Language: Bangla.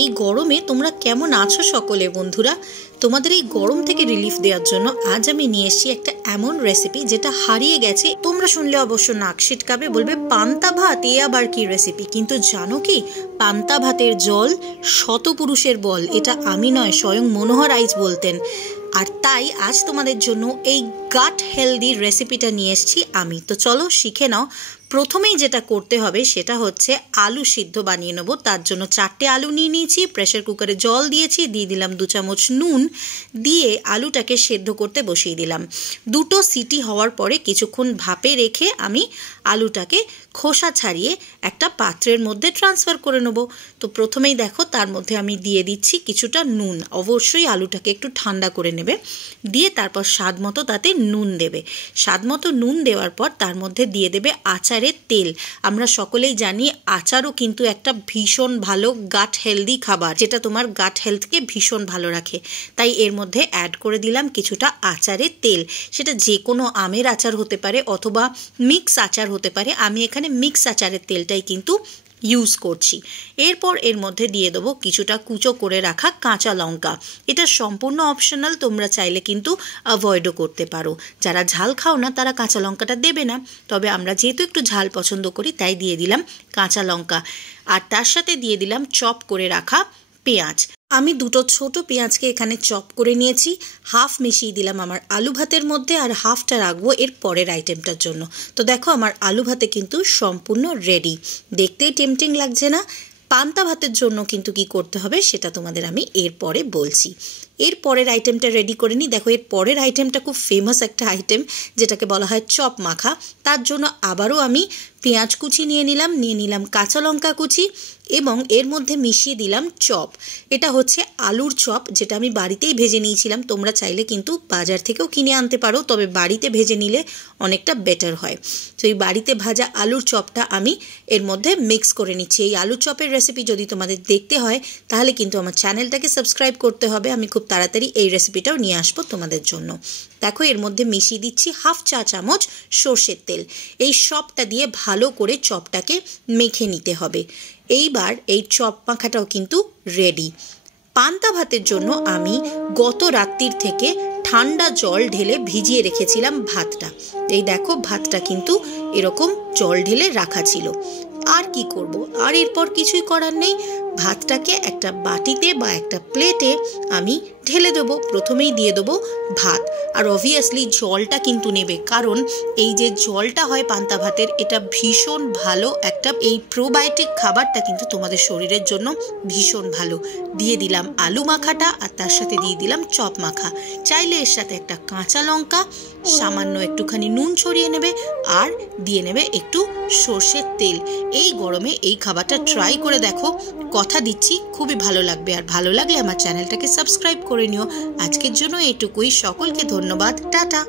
এই গরমে তোমরা কেমন আছো সকলে বন্ধুরা? তোমাদের এই গরম থেকে রিলিফ দেওয়ার জন্য আজ আমি নিয়ে এসেছি একটা এমন রেসিপি যেটা হারিয়ে গেছে। তোমরা শুনলে অবশ্য নাক ছিটকাবে, বলবে পান্তা ভাত, এ আবার কি রেসিপি? কিন্তু জানো কি, পান্তা ভাতের জল শত পুরুষের বল, এটা আমি নয়, স্বয়ং মনোহর আইচ বলতেন। আর তাই আজ তোমাদের জন্য এই গাট হেলদি রেসিপিটা নিয়ে এসেছি আমি। তো চলো শিখে নাও। প্রথমেই যেটা করতে হবে সেটা হচ্ছে আলু সিদ্ধ বানিয়ে নেবো। তার জন্য 4টে আলু নিয়ে নিয়েছি, প্রেসার কুকারে জল দিয়েছি, দিয়ে দিলাম 2 চামচ নুন, দিয়ে আলুটাকে সেদ্ধ করতে বসিয়ে দিলাম। 2টো সিটি হওয়ার পরে কিছুক্ষণ ভাপে রেখে আমি আলুটাকে খোসা ছাড়িয়ে একটা পাত্রের মধ্যে ট্রান্সফার করে নেব। তো প্রথমেই দেখো তার মধ্যে আমি দিয়ে দিচ্ছি কিছুটা নুন। অবশ্যই আলুটাকে একটু ঠান্ডা করে নেবে, দিয়ে তারপর স্বাদ মতো তাতে নুন দেবে। স্বাদ মতো নুন দেওয়ার পর তার মধ্যে দিয়ে দেবে আচারের তেল। আমরা সকলেই জানি আচারও কিন্তু একটা ভীষণ ভালো গাট হেলদি খাবার, যেটা তোমার গাট হেলথকে ভীষণ ভালো রাখে। তাই এর মধ্যে অ্যাড করে দিলাম কিছুটা আচারের তেল। সেটা যে কোনো আমের আচার হতে পারে অথবা মিক্স আচার হতে পারে। আমি এখানে মিক্স আচারের তেলটাই কিন্তু ইউজ করছি। এরপর এর মধ্যে দিয়ে দেবো কিছুটা কুচো করে রাখা কাঁচা লঙ্কা। এটা সম্পূর্ণ অপশনাল, তোমরা চাইলে কিন্তু অ্যাভয়েডও করতে পারো। যারা ঝাল খাও না তারা কাঁচা লঙ্কাটা দেবে না, তবে আমরা যেহেতু একটু ঝাল পছন্দ করি তাই দিয়ে দিলাম কাঁচা লঙ্কা। আর তার সাথে দিয়ে দিলাম চপ করে রাখা পেঁয়াজ। আমি 2টো ছোট পেঁয়াজকে এখানে চপ করে নিয়েছি। হাফ মিশিয়ে দিলাম আমার আলু ভাতের মধ্যে, আর হাফটা রাখবো এর পরের আইটেমটার জন্য। তো দেখো আমার আলু ভাতে কিন্তু সম্পূর্ণ রেডি। দেখতেই টেম্পটিং লাগছে না? পান্তা ভাতের জন্য কিন্তু কি করতে হবে সেটা তোমাদের আমি এরপরে বলছি। এর পরের আইটেমটা রেডি করে নিই। দেখো এর পরের আইটেমটা খুব ফেমাস একটা আইটেম, যেটাকে বলা হয় চপ মাখা। তার জন্য আবারও আমি পেঁয়াজ কুচি নিয়ে নিলাম কাঁচা লঙ্কা কুচি, এবং এর মধ্যে মিশিয়ে দিলাম চপ। এটা হচ্ছে আলুর চপ, যেটা আমি বাড়িতেই ভেজে নিয়েছিলাম। তোমরা চাইলে কিন্তু বাজার থেকেও কিনে আনতে পারো, তবে বাড়িতে ভেজে নিলে অনেকটা বেটার হয়। তো এই বাড়িতে ভাজা আলুর চপটা আমি এর মধ্যে মিক্স করে নিচ্ছি। এই আলুর চপের রেসিপি যদি তোমাদের দেখতে হয় তাহলে কিন্তু আমার চ্যানেলটাকে সাবস্ক্রাইব করতে হবে। আমি খুব তাড়াতাড়ি এই রেসিপিটাও নিয়ে আসবো তোমাদের জন্য। দেখো এর মধ্যে মিশিয়ে দিচ্ছি হাফ চা চামচ সর্ষের তেল। এই সবটা দিয়ে ভালো করে চপটাকে মেখে নিতে হবে। এইবার এই চপ মাখাটাও কিন্তু রেডি। পান্তা ভাতের জন্য আমি গত রাত্রির থেকে ঠান্ডা জল ঢেলে ভিজিয়ে রেখেছিলাম ভাতটা। এই দেখো ভাতটা কিন্তু এরকম জল ঢেলে রাখা ছিল। আর কি করব, আর এরপর কিছুই করার নেই। ভাতটাকে একটা বাটিতে বা একটা প্লেটে আমি ঢেলে দেবো। প্রথমেই দিয়ে দেবো ভাত, আর অবভিয়াসলি জলটা কিন্তু নেবে, কারণ এই যে জলটা হয় পান্তা ভাতের, এটা ভীষণ ভালো একটা, এই প্রোবায়োটিক খাবারটা কিন্তু তোমাদের শরীরের জন্য ভীষণ ভালো। দিয়ে দিলাম আলু মাখাটা, আর তার সাথে দিয়ে দিলাম চপ মাখা। চাইলে এর সাথে একটা কাঁচা লঙ্কা, সামান্য একটুখানি নুন ছড়িয়ে নেবে, আর দিয়ে নেবে একটু সর্ষের তেল। এই গরমে এই খাবারটা ট্রাই করে দেখো, কথা দিচ্ছি খুবই ভালো লাগবে। আর ভালো লাগলে আমার চ্যানেলটাকে সাবস্ক্রাইব করে নিও। আজকের জন্য এটুকুই। সকলকে ধন্যবাদ, টাটা।